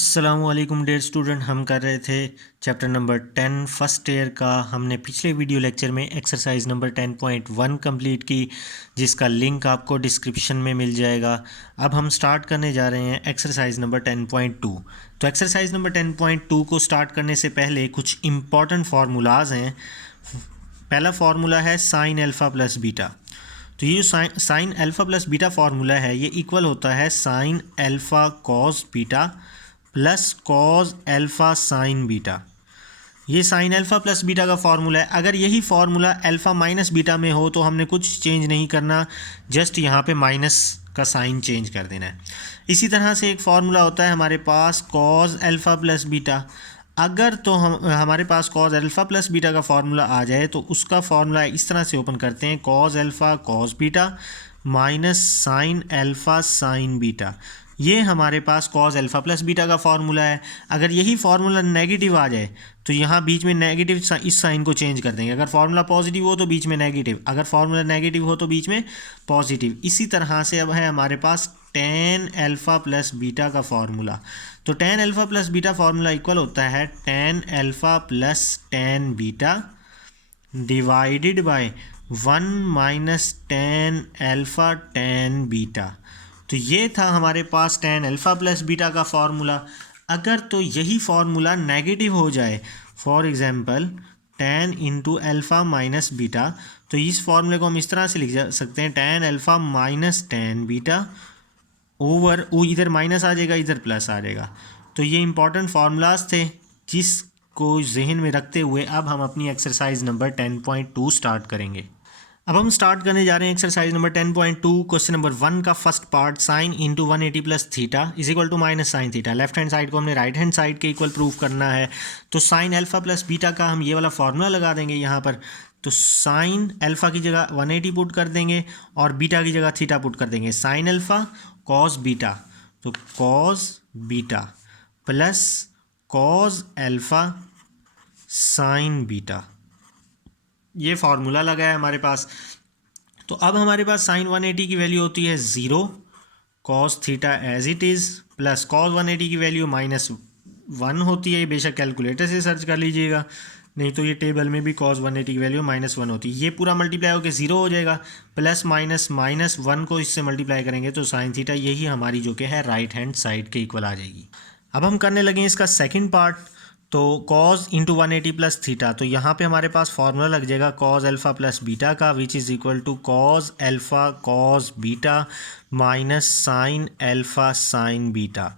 अस्सलामुअलैकुम dear student. हम कर रहे थे चैप्टर नंबर 10 फर्स्ट ईयर का। हमने पिछले वीडियो लेक्चर में एक्सरसाइज नंबर 10.1 कंप्लीट की, जिसका लिंक आपको डिस्क्रिप्शन में मिल जाएगा। अब हम स्टार्ट करने जा रहे हैं एक्सरसाइज नंबर 10.2। तो एक्सरसाइज नंबर 10.2 को स्टार्ट करने से पहले कुछ इम्पॉर्टेंट फार्मूलाज हैं। पहला फार्मूला है साइन अल्फ़ा प्लस बीटा। तो ये जो sine alpha plus beta formula है, ये इक्वल होता है sign alpha cos beta plus cos alpha sine beta. ये साइन अल्फ़ा प्लस बीटा का फार्मूला है। अगर यही फार्मूला अल्फ़ा माइनस बीटा में हो तो हमने कुछ चेंज नहीं करना, जस्ट यहाँ पे माइनस का साइन चेंज कर देना है। इसी तरह से एक फार्मूला होता है हमारे पास कॉस अल्फ़ा प्लस बीटा। अगर तो हमारे पास कॉस अल्फ़ा प्लस बीटा का फार्मूला आ जाए तो उसका फार्मूला इस तरह से ओपन करते हैं, cos alpha cos beta minus sine alpha sine beta. ये हमारे पास कॉस अल्फ़ा प्लस बीटा का फार्मूला है। अगर यही फार्मूला नेगेटिव आ जाए तो यहाँ बीच में नेगेटिव इस साइन को चेंज कर देंगे। अगर फार्मूला पॉजिटिव हो तो बीच में नेगेटिव, अगर फार्मूला नेगेटिव हो तो बीच में पॉजिटिव। इसी तरह से अब है हमारे पास टेन अल्फ़ा प्लस बीटा का फार्मूला। तो tan alpha plus beta formula equal होता है tan alpha plus tan beta divided by 1 minus tan alpha tan beta. तो ये था हमारे पास टेन अल्फ़ा प्लस बीटा का फार्मूला। अगर तो यही फार्मूला नेगेटिव हो जाए, for example ten into alpha minus beta, तो इस फार्मूले को हम इस तरह से लिख सकते हैं tan alpha minus tan beta over इधर माइनस आ जाएगा, इधर प्लस आ जाएगा। तो ये इंपॉर्टेंट फार्मूलाज थे जिसको जहन में रखते हुए अब हम अपनी एक्सरसाइज नंबर 10.2 स्टार्ट करेंगे। अब हम स्टार्ट करने जा रहे हैं एक्सरसाइज नंबर 10.2। क्वेश्चन नंबर 1 का first part, sine into 180 plus theta is equal to minus sine theta. Left hand side को हमने राइट हैंड साइड के इक्वल प्रूव करना है। तो साइन अल्फ़ा प्लस बीटा का हम ये वाला फार्मूला लगा देंगे यहाँ पर। तो साइन अल्फ़ा की जगह 180 पुट कर देंगे और बीटा की जगह थीटा पुट कर देंगे। साइन अल्फ़ा कॉस बीटा, तो cos beta plus cos alpha sine beta, ये फार्मूला लगा है हमारे पास। तो अब हमारे पास साइन 180 की वैल्यू होती है 0, cos theta as it is, plus cos 180 की वैल्यू -1 होती है। बेशक कैलकुलेटर से सर्च कर लीजिएगा, नहीं तो ये टेबल में भी कॉस 180 की वैल्यू -1 होती है। ये पूरा मल्टीप्लाई होकर 0 हो जाएगा, प्लस माइनस 1 को इससे मल्टीप्लाई करेंगे तो साइन थीटा यही हमारी जो कि है राइट हैंड साइड के इक्वल आ जाएगी। अब हम करने लगे इसका सेकंड पार्ट। तो कॉस इंटू 180 प्लस थीटा, तो यहाँ पे हमारे पास फार्मूला लग जाएगा कॉस अल्फ़ा प्लस बीटा का, which is equal to cos alpha cos beta minus sine alpha sine beta.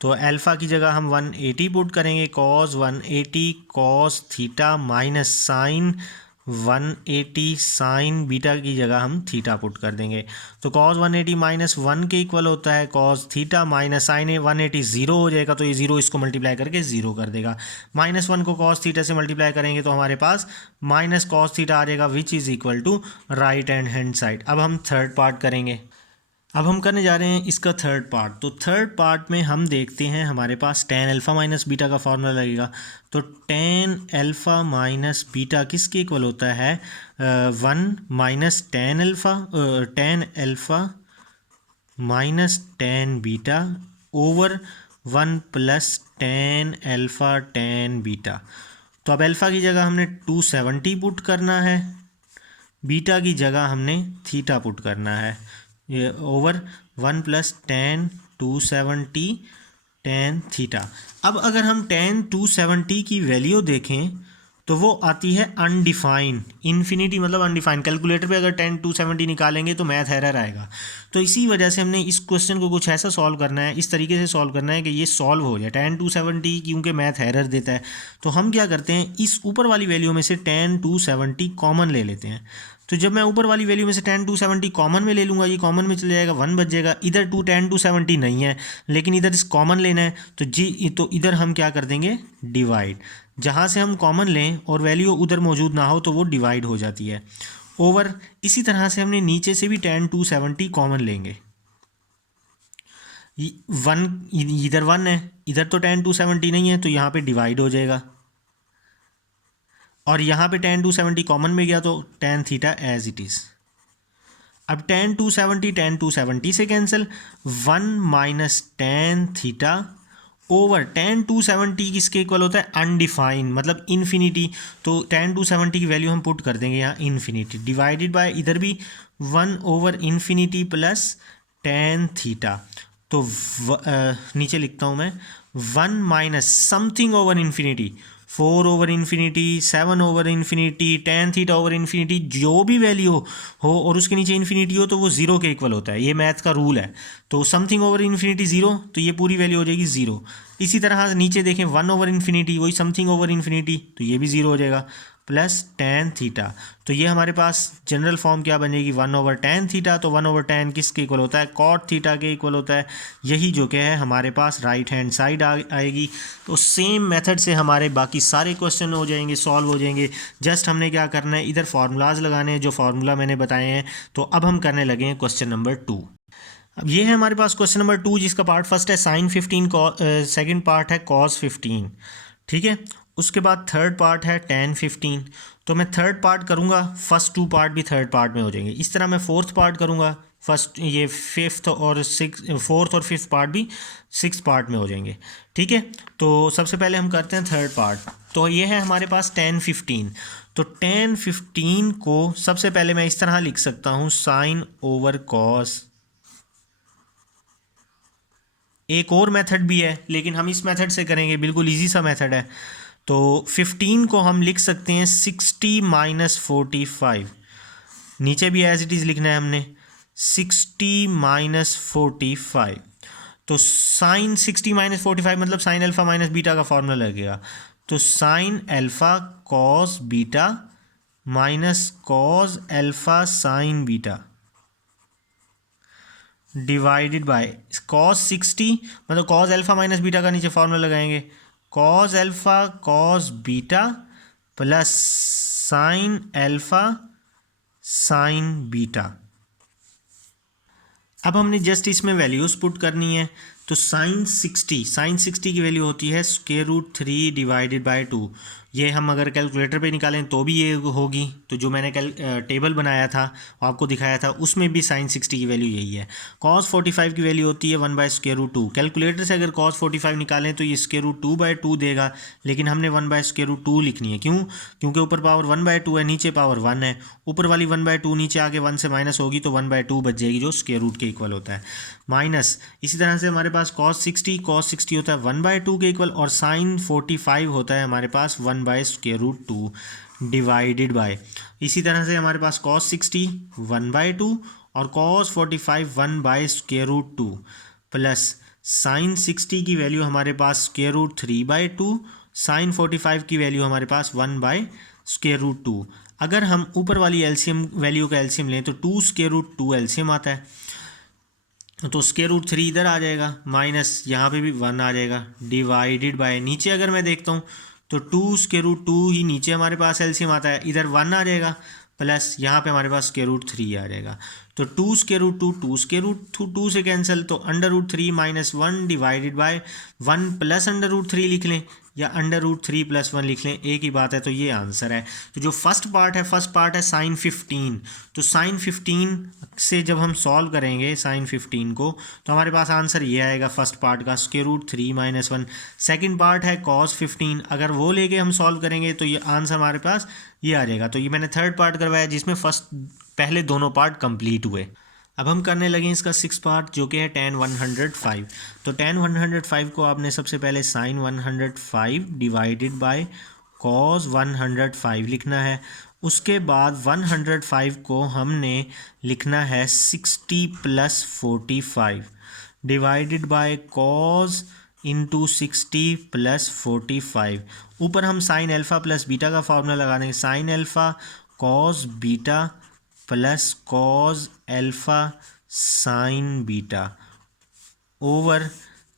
तो अल्फ़ा की जगह हम 180 पुट करेंगे, cos 180 cos theta minus sine 180 sine beta की जगह हम थीटा पुट कर देंगे। तो कॉस 180 -1 के इक्वल होता है कॉस थीटा माइनस साइन 180 0 हो जाएगा, तो ये 0 इसको मल्टीप्लाई करके 0 कर देगा। -1 को कॉस थीटा से मल्टीप्लाई करेंगे तो हमारे पास माइनस कॉस थीटा आ जाएगा, which is equal to right hand side. अब हम थर्ड पार्ट करेंगे। अब हम करने जा रहे हैं इसका थर्ड पार्ट। तो थर्ड पार्ट में हम देखते हैं हमारे पास टेन अल्फ़ा माइनस बीटा का फार्मूला लगेगा। तो टेन अल्फ़ा माइनस बीटा किसके इक्वल होता है, 1 minus tan alpha minus tan beta over 1 plus tan alpha tan beta. तो अब अल्फ़ा की जगह हमने 270 पुट करना है, बीटा की जगह हमने थीटा पुट करना है, ये over 1 plus ten 270 tan theta. अब अगर हम टेन 270 की वैल्यू देखें तो वो आती है अनडिफाइन, इन्फिनिटी मतलब अनडिफाइन। कैलकुलेटर पे अगर टेन 270 निकालेंगे तो मैथ एरर आएगा। तो इसी वजह से हमने इस क्वेश्चन को कुछ ऐसा सॉल्व करना है, इस तरीके से सॉल्व करना है कि ये सॉल्व हो जाए। टेन 270 क्योंकि मैथ एरर देता है, तो हम क्या करते हैं, इस ऊपर वाली वैल्यू में से टेन 270 कॉमन ले लेते हैं। तो जब मैं ऊपर वाली वैल्यू में से टेन 270 कॉमन में ले लूँगा, ये कॉमन में चले जाएगा, 1 बच जाएगा। इधर टेन 270 नहीं है लेकिन इधर इस कॉमन लेना है, तो इधर हम क्या कर देंगे, डिवाइड। जहाँ से हम कॉमन लें और वैल्यू उधर मौजूद ना हो तो वो डिवाइड हो जाती है, ओवर। इसी तरह से हमने नीचे से भी टेन 270 कॉमन लेंगे। 1 इधर 1 है, इधर तो टेन 270 नहीं है, तो यहाँ पे डिवाइड हो जाएगा। और यहाँ पे टेन 270 कॉमन में गया तो tan theta as it is. अब टेन 270 से cancel, 1 minus tan theta over tan 270 किसके इक्वल होता है, अनडिफाइन मतलब इन्फिनिटी, तो tan 270 की वैल्यू हम पुट कर देंगे यहाँ इन्फिनिटी, डिवाइडेड बाय इधर भी 1/इन्फिनिटी प्लस tan थीटा, तो नीचे लिखता हूँ मैं 1 माइनस समथिंग ओवर इन्फिनिटी, 4/इन्फिनिटी, 7/इन्फिनिटी, tan थीटा ओवर इन्फिनिटी, जो भी वैल्यू हो और उसके नीचे इन्फिनिटी हो तो वो जीरो के इक्वल होता है, ये मैथ का रूल है। तो समथिंग ओवर इन्फिनिटी जीरो, तो ये पूरी वैल्यू हो जाएगी जीरो। इसी तरह नीचे देखें 1/इन्फिनिटी, वही समथिंग ओवर इन्फिनिटी, तो ये भी जीरो हो जाएगा, प्लस tan थीटा, तो ये हमारे पास जनरल फॉर्म क्या बनेगी 1/tan थीटा, तो 1/tan किसके इक्वल होता है, कॉट थीटा के इक्वल होता है, यही जो क्या है हमारे पास राइट हैंड साइड आएगी। तो सेम मेथड से हमारे बाकी सारे क्वेश्चन हो जाएंगे, सॉल्व हो जाएंगे। जस्ट हमने क्या करना है, इधर फार्मूलाज लगाने हैं जो फार्मूला मैंने बताए हैं। तो अब हम करने लगे हैं क्वेश्चन नंबर 2। अब ये है हमारे पास क्वेश्चन नंबर 2, जिसका पार्ट फर्स्ट है साइन 15, सेकेंड पार्ट है कॉस 15, ठीक है। उसके बाद थर्ड पार्ट है tan 15, तो मैं थर्ड पार्ट करूँगा, फर्स्ट 2 पार्ट भी थर्ड पार्ट में हो जाएंगे। इस तरह मैं फोर्थ पार्ट करूँगा, फर्स्ट ये फिफ्थ और फोर्थ और फिफ्थ पार्ट भी 6 पार्ट में हो जाएंगे, ठीक है। तो सबसे पहले हम करते हैं थर्ड पार्ट। तो ये है हमारे पास tan 15, तो tan 15 को सबसे पहले मैं इस तरह लिख सकता हूँ साइन ओवर कॉस। एक और मेथड भी है लेकिन हम इस मेथड से करेंगे, बिल्कुल इजी सा मेथड है। तो 15 को हम लिख सकते हैं 60 माइनस 45, नीचे भी एज इट इज़ लिखना है हमने 60 माइनस 45, तो साइन 60 माइनस 45 मतलब साइन अल्फ़ा माइनस बीटा का फॉर्मूला लगेगा, तो sign alpha cos beta minus cos alpha sine beta divided by cos 60 मतलब कॉस अल्फ़ा माइनस बीटा का नीचे फॉर्मूला लगाएंगे, cos alpha cos beta plus sign alpha sine beta. अब हमने just इसमें वैल्यूज़ पुट करनी है। तो साइन 60 की वैल्यू होती है √3 डिवाइडेड बाय 2। ये हम अगर कैलकुलेटर पे निकालें तो भी ये होगी। तो जो मैंने टेबल बनाया था आपको दिखाया था उसमें भी साइन 60 की वैल्यू यही है। कॉस 45 की वैल्यू होती है 1/√2। कैलकुलेटर से अगर कॉस 45 निकालें तो ये √2/2 देगा, लेकिन हमने 1/√2 लिखनी है। क्यों? क्योंकि ऊपर पावर 1/2 है, नीचे पावर 1 है। ऊपर वाली 1/2 नीचे आके 1 से माइनस होगी तो 1/2 बच जाएगी जो स्क्वायर रूट के इक्वल होता है। माइनस इसी तरह से हमारे पास cos 60 होता है 1/2 के इक्वल, और साइन 45 होता है हमारे पास 1/√2 डिवाइडेड बाय, इसी तरह से हमारे पास cos 60 1/2 और cos 45 1/√2 प्लस साइन 60 की वैल्यू हमारे पास √3/2, साइन 45 की वैल्यू हमारे पास 1/√2। अगर हम ऊपर वाली एलसीएम वैल्यू का एलसीएम लें तो 2√2 एलसीएम आता है, तो √3 इधर आ जाएगा, माइनस यहाँ पे भी 1 आ जाएगा, डिवाइडेड बाय नीचे अगर मैं देखता हूँ तो 2√2 ही नीचे हमारे पास एलसीएम आता है, इधर 1 आ जाएगा, प्लस यहाँ पे हमारे पास √3 आ जाएगा। तो 2√2 से कैंसिल, तो √3 माइनस 1 डिवाइडेड बाय 1 प्लस √3 लिख लें या √3 + 1 लिख लें, एक ही बात है। तो ये आंसर है। तो जो फर्स्ट पार्ट है साइन 15। तो साइन 15 से जब हम सॉल्व करेंगे साइन 15 को तो हमारे पास आंसर ये आएगा फर्स्ट पार्ट का √3 - 1। सेकंड पार्ट है कॉस 15, अगर वो लेके हम सॉल्व करेंगे तो ये आंसर हमारे पास ये आ जाएगा। तो ये मैंने थर्ड पार्ट करवाया जिसमें पहले दोनों पार्ट कंप्लीट हुए। अब हम करने लगे इसका 6 पार्ट जो कि है tan 105। तो tan 105 को आपने सबसे पहले साइन 105 डिवाइडेड बाय कॉस 105 लिखना है। उसके बाद 105 को हमने लिखना है 60 + 45 डिवाइडेड बाय कॉस इंटू 60 + 45। ऊपर हम साइन अल्फ़ा प्लस बीटा का फॉर्मूला लगा देंगे, sign alpha cos beta plus cos alpha sine beta over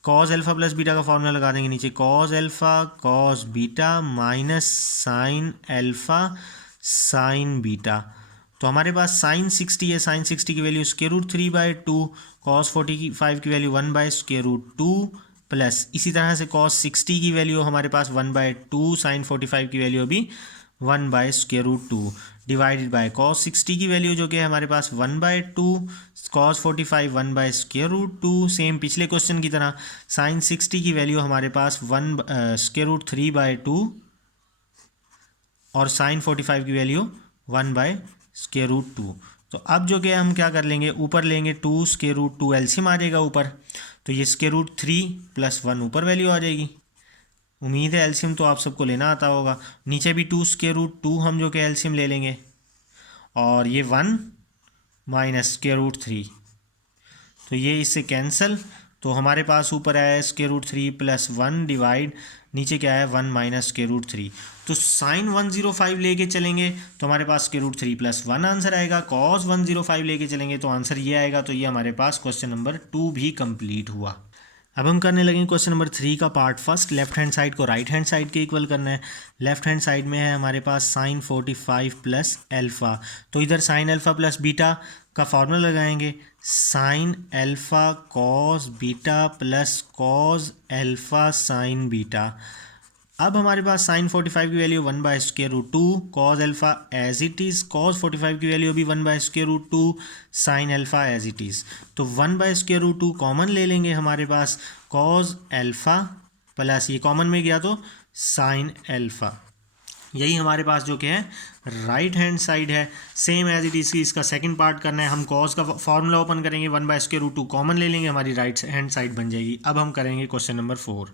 cos alpha plus beta का फॉर्मूला लगा देंगे नीचे, cos alpha cos beta minus sine alpha sine beta. तो हमारे पास साइन 60 है, साइन 60 की वैल्यू √3/2, कॉस 45 की वैल्यू 1/√2 प्लस इसी तरह से कॉस 60 की वैल्यू हमारे पास 1/2, साइन 45 की वैल्यू भी 1/√2 डिवाइडेड बाय कॉस 60 की वैल्यू जो कि है हमारे पास 1/2, कॉस 45 1/√2, सेम पिछले क्वेश्चन की तरह। साइन 60 की वैल्यू हमारे पास 1/√3/2 और साइन 45 की वैल्यू 1/√2। तो अब जो कि हम क्या कर लेंगे, ऊपर लेंगे 2√2, एलसीएम आ जाएगा ऊपर, तो ये √3 + 1 ऊपर वैल्यू आ जाएगी। उम्मीद है एलसीएम तो आप सबको लेना आता होगा। नीचे भी 2√2 हम जो कि एलसीएम ले लेंगे, और ये 1 - √3, तो ये इससे कैंसिल। तो हमारे पास ऊपर आया है √3 + 1 डिवाइड, नीचे क्या है 1 - √3। तो साइन 105 लेके चलेंगे तो हमारे पास √3 + 1 आंसर आएगा। कॉस 105 लेके चलेंगे तो आंसर ये आएगा। तो ये हमारे पास क्वेश्चन नंबर 2 भी कंप्लीट हुआ। अब हम करने लगे क्वेश्चन नंबर 3 का part first. Left hand side को राइट हैंड साइड के इक्वल करना है। लेफ्ट हैंड साइड में है हमारे पास साइन 45 + अल्फ़ा, तो इधर साइन अल्फ़ा + बीटा का फॉर्मूला लगाएंगे। Sine alpha cos beta + cos alpha sine beta. अब हमारे पास साइन 45 की value 1/√2, cos alpha as it is, cos 45 की वैल्यू भी 1/√2, sine alpha as it is. तो 1/√2 कॉमन ले लेंगे हमारे पास, कॉस अल्फ़ा प्लस ये कॉमन में गया तो साइन अल्फ़ा। यही हमारे पास जो कि है राइट हैंड साइड है। सेम एज इट इज़, इसका सेकंड पार्ट करना है। हम कॉस का फॉर्मूला ओपन करेंगे, 1/√2 कॉमन ले लेंगे, हमारी राइट हैंड साइड बन जाएगी। अब हम करेंगे क्वेश्चन नंबर 4।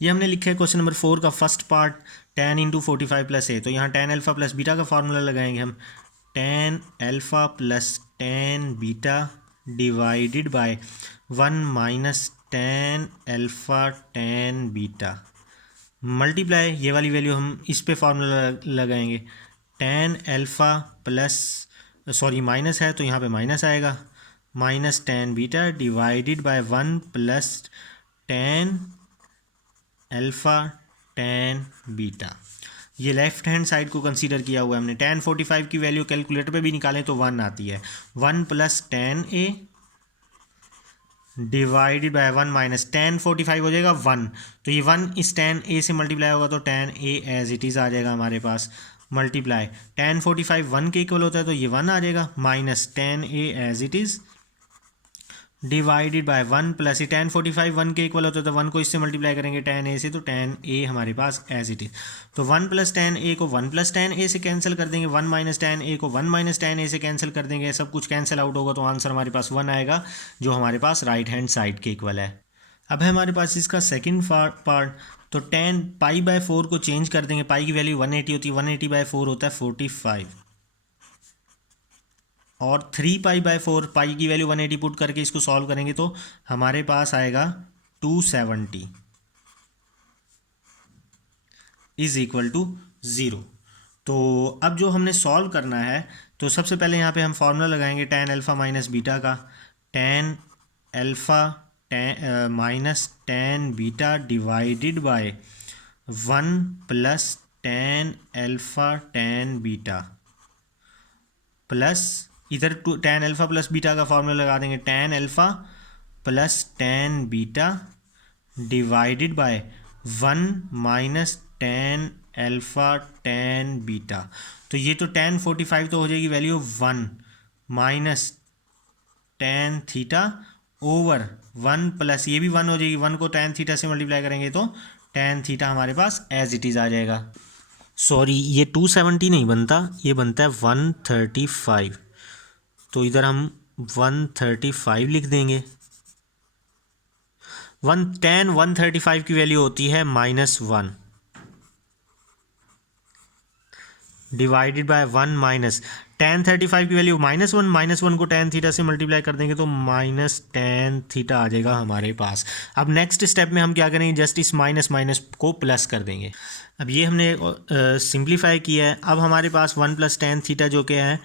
ये हमने लिखा है क्वेश्चन नंबर 4 का फर्स्ट पार्ट, tan × 45 + a। तो यहाँ tan अल्फ़ा + बीटा का फार्मूला लगाएंगे हम। tan alpha + tan beta divided by 1 - tan alpha tan beta multiply, ये वाली वैल्यू हम इस पे फार्मूला लगाएंगे। tan अल्फ़ा प्लस माइनस है तो यहाँ पे माइनस आएगा, -tan beta divided by 1 + tan alpha tan beta. ये लेफ्ट हैंड साइड को कंसीडर किया हुआ है हमने। tan 45 की वैल्यू कैलकुलेटर पे भी निकालें तो 1 आती है। 1 + tan a divided by 1 - tan 45 हो जाएगा 1, तो ये 1 इस tan a से मल्टीप्लाई होगा तो tan a as it is आ जाएगा हमारे पास। मल्टीप्लाई tan 45 1 के इक्वल होता है तो ये 1 आ जाएगा, minus tan a as it is divided by 1 plus, ये tan 45 1 के इक्वल होता है तो 1 को इससे मल्टीप्लाई करेंगे tan a से, तो tan a हमारे पास एज इट इज़। तो 1 + tan a को 1 + tan a से कैंसिल कर देंगे, 1 - tan a को 1 - tan a से कैंसिल कर देंगे। सब कुछ कैंसिल आउट होगा तो आंसर हमारे पास 1 आएगा, जो हमारे पास राइट हैंड साइड के इक्वल है। अब है हमारे पास इसका सेकेंड पार्ट। तो tan π/4 को चेंज कर देंगे। पाई की वैल्यू 180 होती है, 180/4 होता है 45, और 3π/4 पाई की वैल्यू 180 पुट करके इसको सॉल्व करेंगे तो हमारे पास आएगा 270 = 0। तो अब जो हमने सॉल्व करना है, तो सबसे पहले यहाँ पे हम फॉर्मूला लगाएंगे tan अल्फ़ा - बीटा का। tan alpha tan beta divided by 1 + tan alpha tan beta plus, इधर tan अल्फ़ा + बीटा का फॉर्मूला लगा देंगे, tan alpha + tan beta divided by 1 - tan alpha tan beta. तो ये तो tan 45 तो हो जाएगी value 1 minus tan theta over 1 plus, ये भी 1 हो जाएगी, 1 को tan थीटा से मल्टीप्लाई करेंगे तो tan थीटा हमारे पास एज इट इज़ आ जाएगा। सॉरी, ये 270 नहीं बनता, ये बनता है 135। तो इधर हम 135 लिख देंगे। tan 135 की वैल्यू होती है -1 डिवाइडेड बाय 1 माइनस tan 35 की वैल्यू -1 को tan थीटा से मल्टीप्लाई कर देंगे तो -tan थीटा आ जाएगा हमारे पास। अब नेक्स्ट स्टेप में हम क्या करेंगे, जस्ट इस माइनस को प्लस कर देंगे। अब ये हमने सिंप्लीफाई किया है। अब हमारे पास 1 + tan थीटा जो कि है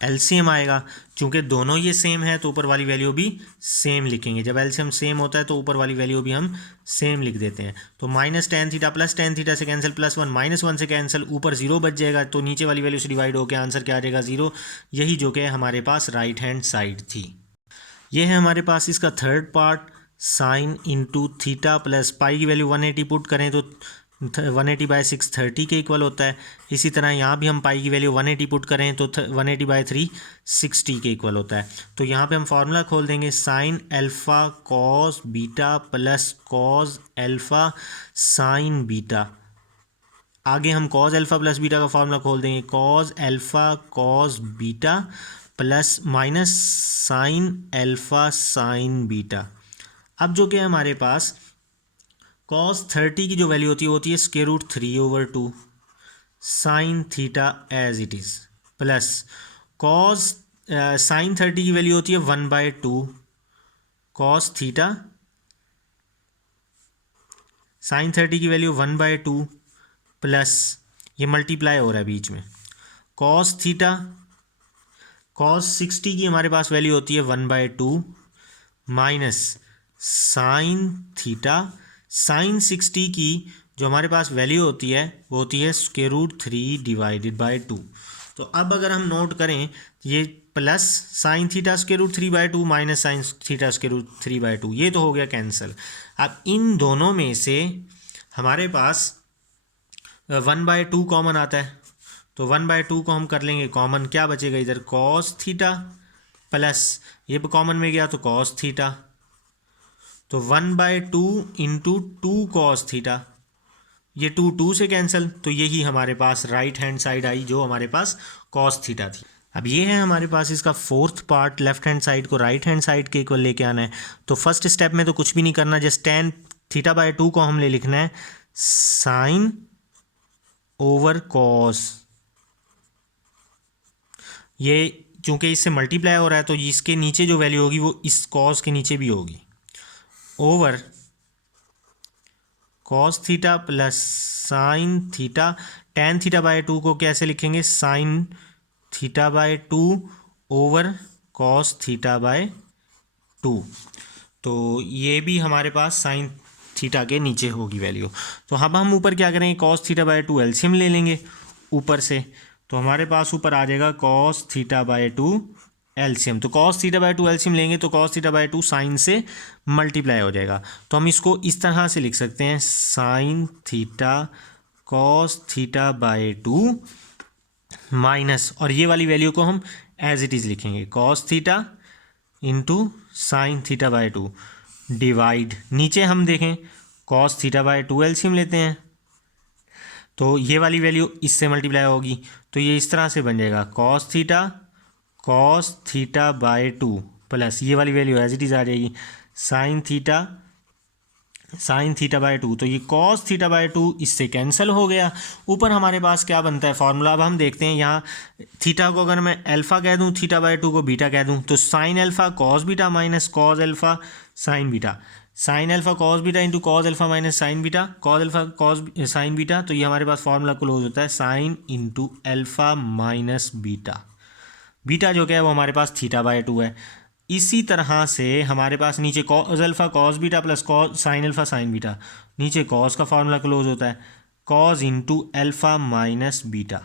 एलसीएम आएगा। चूँकि दोनों ये सेम है तो ऊपर वाली वैल्यू भी सेम लिखेंगे। जब एलसीएम सेम होता है तो ऊपर वाली वैल्यू भी हम सेम लिख देते हैं। तो -tan थीटा + tan थीटा से कैंसिल, +1 -1 से कैंसिल, ऊपर 0 बच जाएगा, तो नीचे वाली वैल्यू से डिवाइड होकर आंसर क्या आ जाएगा 0। यही जो कि हमारे पास राइट हैंड साइड थी। ये है हमारे पास इसका third part, sine × theta plus pi की वैल्यू 180 पुट करें तो 180/6 30 के इक्वल होता है। इसी तरह यहाँ भी हम पाई की वैल्यू 180 पुट करें तो 180/3 60 के इक्वल होता है। तो यहाँ पे हम फार्मूला खोल देंगे sign alpha cos beta plus cos alpha sign beta. आगे हम कॉस एल्फ़ा प्लस बीटा का फार्मूला खोल देंगे cos alpha cos beta plus minus sign alpha sign beta. अब जो कि है हमारे पास कॉस 30 की जो वैल्यू होती है √3/2 sine theta as it is plus cos sine 30 की वैल्यू होती है 1/2 कॉस थीटा। साइन 30 की वैल्यू 1/2 प्लस ये मल्टीप्लाई हो रहा है बीच में कॉस थीटा। कॉस 60 की हमारे पास वैल्यू होती है 1/2 माइनस साइन थीटा। साइन 60 की जो हमारे पास वैल्यू होती है वो होती है √3/2। तो अब अगर हम नोट करें ये plus sine theta √3/2 minus sine theta √3/2 ये तो हो गया कैंसिल। अब इन दोनों में से हमारे पास 1/2 कॉमन आता है तो 1/2 को हम कर लेंगे कॉमन। क्या बचेगा इधर कॉस थीटा प्लस ये कॉमन में गया तो कॉस थीटा। तो 1/2 इंटू 2 कॉस थीटा, ये 2 से कैंसिल तो यही हमारे पास राइट हैंड साइड आई जो हमारे पास कॉस थीटा थी। अब ये है हमारे पास इसका fourth part, left hand side को राइट हैंड साइड के इक्वल लेके आना है। तो फर्स्ट स्टेप में तो कुछ भी नहीं करना, जस्ट tan θ/2 को हमने लिखना है साइन ओवर कॉस। ये चूंकि इससे मल्टीप्लाई हो रहा है तो इसके नीचे जो वैल्यू होगी वो इस कॉस के नीचे भी होगी over cos theta plus sine theta. tan θ/2 को कैसे लिखेंगे साइन θ/2 ओवर कॉस θ/2। तो ये भी हमारे पास साइन थीटा के नीचे होगी वैल्यू। तो अब हम ऊपर क्या करेंगे कॉस θ/2 एलसीएम ले लेंगे ऊपर से। तो हमारे पास ऊपर आ जाएगा कॉस θ/2 एलसीएम। तो कॉस θ/2 एलसीएम लेंगे तो कॉस θ/2 साइन से मल्टीप्लाई हो जाएगा। तो हम इसको इस तरह से लिख सकते हैं साइन थीटा कॉस θ/2 माइनस, और ये वाली वैल्यू को हम एज इट इज़ लिखेंगे cos theta into sine θ/2 divide, नीचे हम देखें कॉस θ/2 एलसीएम लेते हैं तो ये वाली वैल्यू इससे मल्टीप्लाई होगी तो ये इस तरह से बन जाएगा कॉस θ/2 प्लस ये वाली वैल्यू एज इट इज़ आ जाएगी साइन θ/2। तो ये कॉस θ/2 इससे कैंसिल हो गया। ऊपर हमारे पास क्या बनता है फॉर्मूला, अब हम देखते हैं। यहाँ थीटा को अगर मैं अल्फ़ा कह दूँ, θ/2 को बीटा कह दूँ, तो sign alpha cos beta minus cos alpha sine beta. Sign alpha cos beta into cos alpha minus sign beta, cos alpha cos sine beta. तो ये हमारे पास फॉर्मूला क्लोज होता है sine into alpha minus beta. Beta जो क्या है वो हमारे पास θ/2 है। इसी तरह से हमारे पास नीचे cos alpha cos beta plus cos sign alpha sine beta, नीचे कॉस का फार्मूला क्लोज होता है cos into alpha minus beta.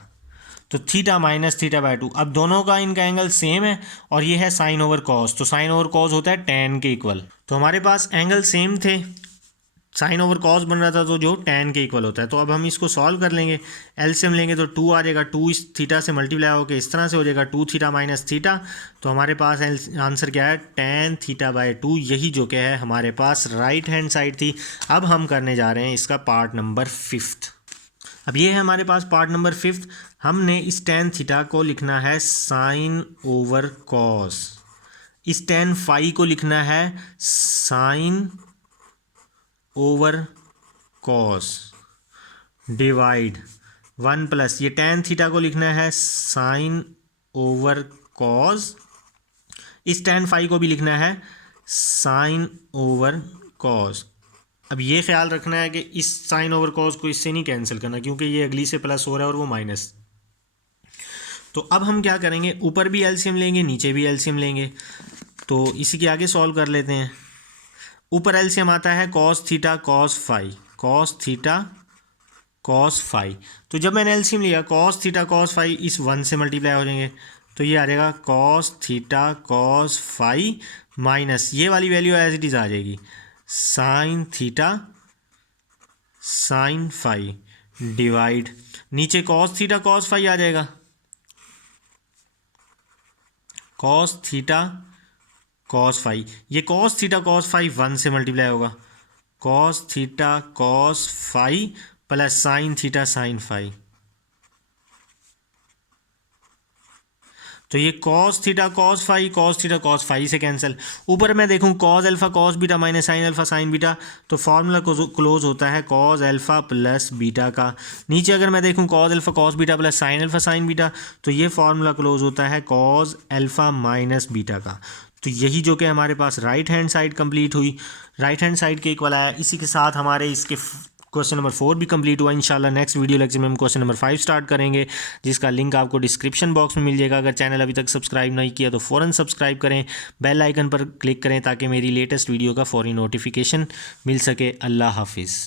तो थीटा माइनस θ/2, अब दोनों का इनका एंगल सेम है और ये है साइन ओवर कॉस। तो साइन ओवर कॉस होता है tan के इक्वल। तो हमारे पास एंगल सेम थे, साइन ओवर कॉस बन रहा था तो जो tan के इक्वल होता है। तो अब हम इसको सॉल्व कर लेंगे, एलसीएम लेंगे तो 2 आ जाएगा, 2 इस थीटा से मल्टीप्लाई होकर इस तरह से हो जाएगा 2 थीटा माइनस थीटा। तो हमारे पास आंसर क्या है tan θ/2, यही जो क्या है हमारे पास राइट हैंड साइड थी। अब हम करने जा रहे हैं इसका पार्ट नंबर 5। अब ये है हमारे पास पार्ट नंबर 5। हमने इस tan थीटा को लिखना है साइन ओवर कॉस, इस tan फाई को लिखना है sine over cos divide 1 plus ये tan थीटा को लिखना है साइन ओवर कॉस, इस tan फाई को भी लिखना है साइन ओवर कॉस। अब ये ख्याल रखना है कि इस साइन ओवर कॉस को इससे नहीं कैंसिल करना क्योंकि ये अगली से प्लस हो रहा है और वो माइनस। तो अब हम क्या करेंगे, ऊपर भी एलसीएम लेंगे नीचे भी एलसीएम लेंगे। तो इसी के आगे सॉल्व कर लेते हैं। ऊपर एलसीएम आता है cos theta cos phi, cos theta cos phi. तो जब मैंने एलसीएम लिया कॉस थीटा कॉस फाई इस 1 से मल्टीप्लाई हो जाएंगे तो ये आ जाएगा cos theta cos phi minus ये वाली वैल्यू एज इट इज़ आ जाएगी sine theta sine phi divide, नीचे कॉस थीटा कॉस फाई आ जाएगा, कॉस थीटा कॉस फाई, ये कॉस थीटा कॉस फाई 1 से मल्टीप्लाई होगा, cos theta cos phi plus sine theta sine phi, तो ये कॉस थीटा कॉस फाई से cancel. ऊपर मैं देखूँ cos alpha cos beta minus sine alpha sign beta, तो फॉर्मूला क्लोज होता है कॉस अल्फा प्लस बीटा का। नीचे अगर मैं देखूँ cos alpha cos beta plus sign alpha sign beta, तो ये फॉर्मूला क्लोज होता है कॉस अल्फा माइनस बीटा का। तो यही जो कि हमारे पास राइट हैंड साइड कंप्लीट हुई, राइट हैंड साइड के इक्वल आया। इसी के साथ हमारे इसके क्वेश्चन नंबर 4 भी कंप्लीट हुआ। इंशाल्लाह नेक्स्ट वीडियो लेक्चर में हम क्वेश्चन नंबर 5 स्टार्ट करेंगे, जिसका लिंक आपको डिस्क्रिप्शन बॉक्स में मिल जाएगा। अगर चैनल अभी तक सब्सक्राइब नहीं किया तो फ़ौरन सब्सक्राइब करें, बेल आइकन पर क्लिक करें ताकि मेरी लेटेस्ट वीडियो का फ़ौरी नोटिफिकेशन मिल सके। अल्लाह हाफिज़।